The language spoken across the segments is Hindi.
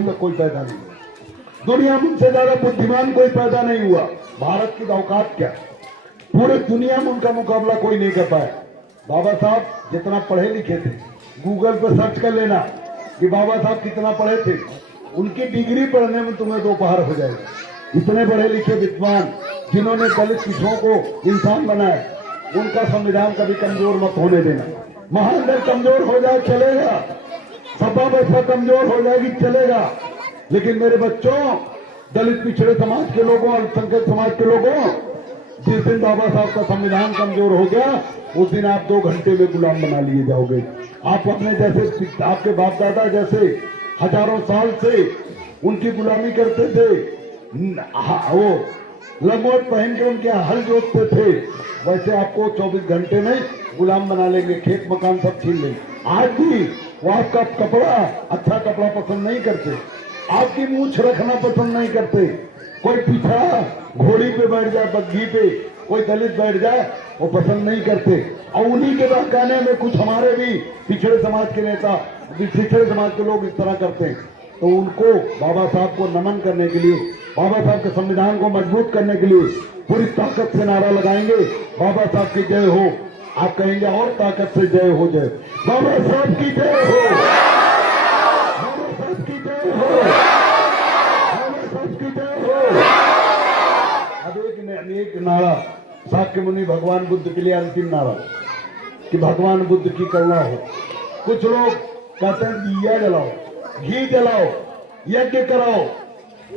में कोई पैदा नहीं हुआ। दुनिया में उनसे ज्यादा बुद्धिमान कोई पैदा नहीं हुआ। भारत की औकात क्या, पूरे दुनिया में उनका मुकाबला कोई नहीं कर पाया। बाबा साहब जितना पढ़े लिखे थे, गूगल पर सर्च कर लेना कि बाबा साहब कितना पढ़े थे, उनकी डिग्री पढ़ने में तुम्हें दोपहर हो जाएगा। इतने पढ़े लिखे विद्वान जिन्होंने दलित पिछड़ों को इंसान बनाया, उनका संविधान कभी कमजोर मत होने देना। महानगर कमजोर हो जाए चलेगा, सपा बसपा कमजोर हो जाएगी चलेगा, लेकिन मेरे बच्चों, दलित पिछड़े समाज के लोगों, अल्पसंख्यक समाज के लोगों, जिस दिन बाबा साहब का संविधान कमजोर हो गया, उस दिन आप 2 घंटे में गुलाम बना लिए जाओगे। आप अपने जैसे, आपके बाप दादा जैसे हजारों साल से उनकी गुलामी करते थे, वो लंगोट पहन के उनके हल जोतते थे, वैसे आपको 24 घंटे में गुलाम बना लेंगे, खेत मकान सब छीन लेंगे। आज भी वो आपका कपड़ा, अच्छा कपड़ा पसंद नहीं करते, आपकी मूंछ रखना पसंद नहीं करते। कोई पिछड़ा घोड़ी पे बैठ जाए, बग्घी पे कोई दलित बैठ जाए, वो पसंद नहीं करते। और उन्हीं के बहकाने में कुछ हमारे भी पिछड़े समाज के नेता, पिछड़े समाज के लोग इस तरह करते हैं। तो उनको, बाबा साहब को नमन करने के लिए, बाबा साहब के संविधान को मजबूत करने के लिए पूरी ताकत से नारा लगाएंगे, बाबा साहब की जय हो। आप कहेंगे और ताकत से जय हो, जय बाबा साहब की जय हो, बाबा साहब की जय हो, बाबा साहब की जय हो। अब एक नारा शाक्य मुनि भगवान बुद्ध के लिए, अंतिम नारा कि भगवान बुद्ध की करुणा हो। कुछ लोग कहते हैं दिया जलाओ, घी जलाओ, यज्ञ कराओ।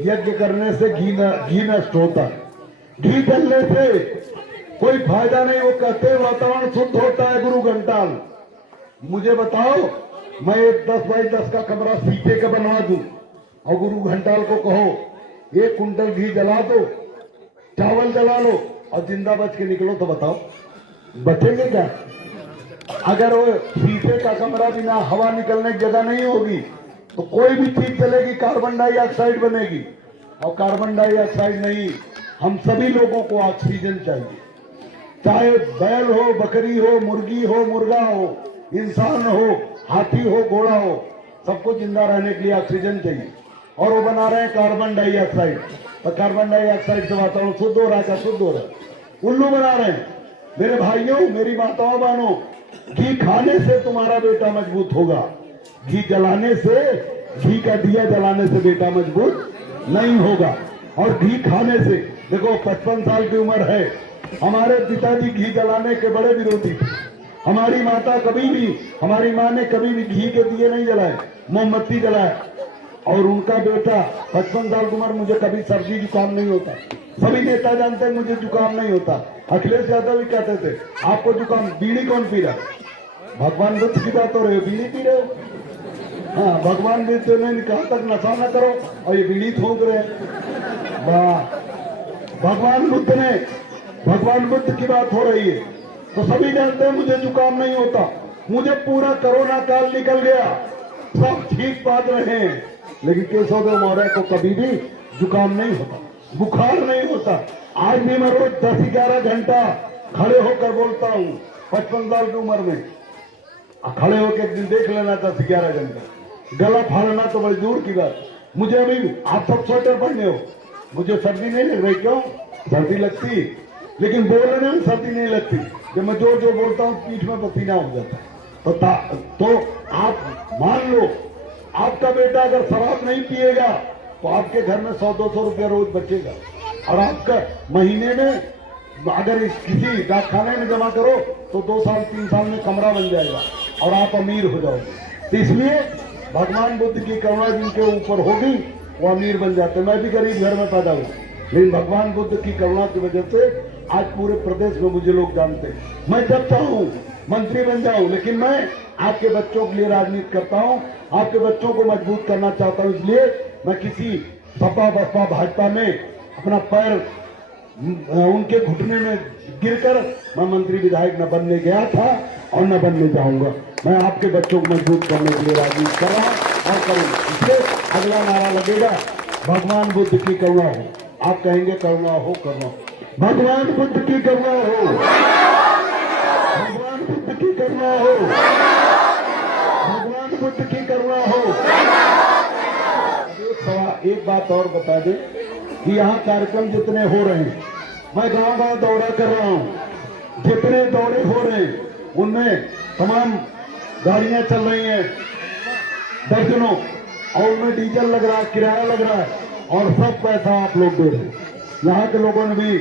यज्ञ करने से घी नष्ट होता है, घी जलने से कोई फायदा नहीं। वो कहते हैं वातावरण शुद्ध होता है। गुरु घंटाल, मुझे बताओ, मैं एक 10 बाई 10 का कमरा शीशे का बनवा दूं और गुरु घंटाल को कहो 1 कुंटल घी जला दो, चावल जला लो और जिंदा बच के निकलो, तो बताओ बचेंगे क्या? अगर वो शीशे का कमरा बिना हवा निकलने की जगह नहीं होगी तो कोई भी चीज चलेगी, कार्बन डाइऑक्साइड बनेगी। और कार्बन डाइऑक्साइड नहीं, हम सभी लोगों को ऑक्सीजन चाहिए। चाहे बैल हो, बकरी हो, मुर्गी हो, मुर्गा हो, इंसान हो, हाथी हो, घोड़ा हो, सबको जिंदा रहने के लिए ऑक्सीजन चाहिए। और वो बना रहे हैं कार्बन डाइऑक्साइड, तो कार्बन डाइऑक्साइड से वातावरण शुद्ध हो रहा है, क्या शुद्ध हो रहा है? उल्लू बना रहे हैं। मेरे भाइयों, मेरी माताओं बहनों, घी खाने से तुम्हारा बेटा मजबूत होगा, घी जलाने से, घी का दिया जलाने से बेटा मजबूत नहीं होगा। और घी खाने से, देखो 55 साल की उम्र है, हमारे पिताजी घी जलाने के बड़े विरोधी थे। हमारी माता कभी भी, हमारी माँ ने कभी भी घी के दिए नहीं जलाए, मोमबत्ती जलाए। और उनका बेटा 55 साल की उम्र, मुझे कभी सर्दी जुकाम नहीं होता। सभी नेता जानते हैं मुझे जुकाम नहीं होता। अखिलेश यादव भी कहते थे आपको जुकाम, बीड़ी कौन पी रहा? भगवान बुद्ध की बात हो रही है, बीड़ी पी रहे हो? हाँ, भगवान बुद्ध ने कहा तक नशा न करो और ये बीड़ी थूक रहे हैं। वाह, भगवान बुद्ध की बात हो रही है। तो सभी जानते हैं मुझे जुकाम नहीं होता, मुझे पूरा कोरोना काल निकल गया, सब ठीक बात रहे हैं। लेकिन केशव देव मौर्य को कभी भी जुकाम नहीं होता, बुखार नहीं होता। आज भी मैं रोज 10-11 घंटा खड़े होकर बोलता हूँ। 55 साल की उम्र में खड़े होकर एक दिन देख लेना 10-11 घंटा, गला फाड़ना तो बड़ी दूर की बात। मुझे अभी, आप सब स्वेटर पहने हो, मुझे सर्दी नहीं लग रही। क्यों? सर्दी लगती, लेकिन बोलने में सर्दी नहीं लगती। जब मैं जो बोलता हूँ पीठ में पसीना हो जाता है। तो आप मान लो, आपका बेटा अगर शराब नहीं पिएगा तो आपके घर में 100-200 रुपया रोज बचेगा। और आपका महीने में अगर किसी डाकखाने में जमा करो तो 2 साल 3 साल में कमरा बन जाएगा और आप अमीर हो जाओगे। तो इसलिए भगवान बुद्ध की करुणा जिनके ऊपर होगी वो अमीर बन जाते। मैं भी गरीब घर में पैदा हुआ, लेकिन भगवान बुद्ध की करुणा की वजह से आज पूरे प्रदेश में मुझे लोग जानते हैं। मैं जब चाहूं मंत्री बन जाऊं, लेकिन मैं आपके बच्चों के लिए राजनीति करता हूं, आपके बच्चों को मजबूत करना चाहता हूं। इसलिए मैं किसी सपा बसपा भाजपा में अपना पैर उनके घुटने में गिरकर मैं मंत्री विधायक न बनने गया था और न बनने जाऊंगा। मैं आपके बच्चों को मजबूत करने के लिए राजनीति कर रहा हूं और करूंगा। इसलिए अगला नारा लगेगा भगवान बुद्ध की करुणा हो। आप कहेंगे करुणा हो, करुणा हो, भगवान बुद्ध की करुणा हो, भगवान बुद्ध की करुणा हो, भगवान बुद्ध की करुणा हो। एक बात और बता दें कि यहाँ कार्यक्रम जितने हो रहे हैं, मैं गांव-गांव दौरा कर रहा हूँ, जितने दौरे हो रहे हैं उनमें तमाम गाड़ियां चल रही हैं दर्जनों, और उनमें डीजल लग रहा है, किराया लग रहा है, और सब पैसा आप लोग दे रहे हैं। यहाँ के लोगों ने भी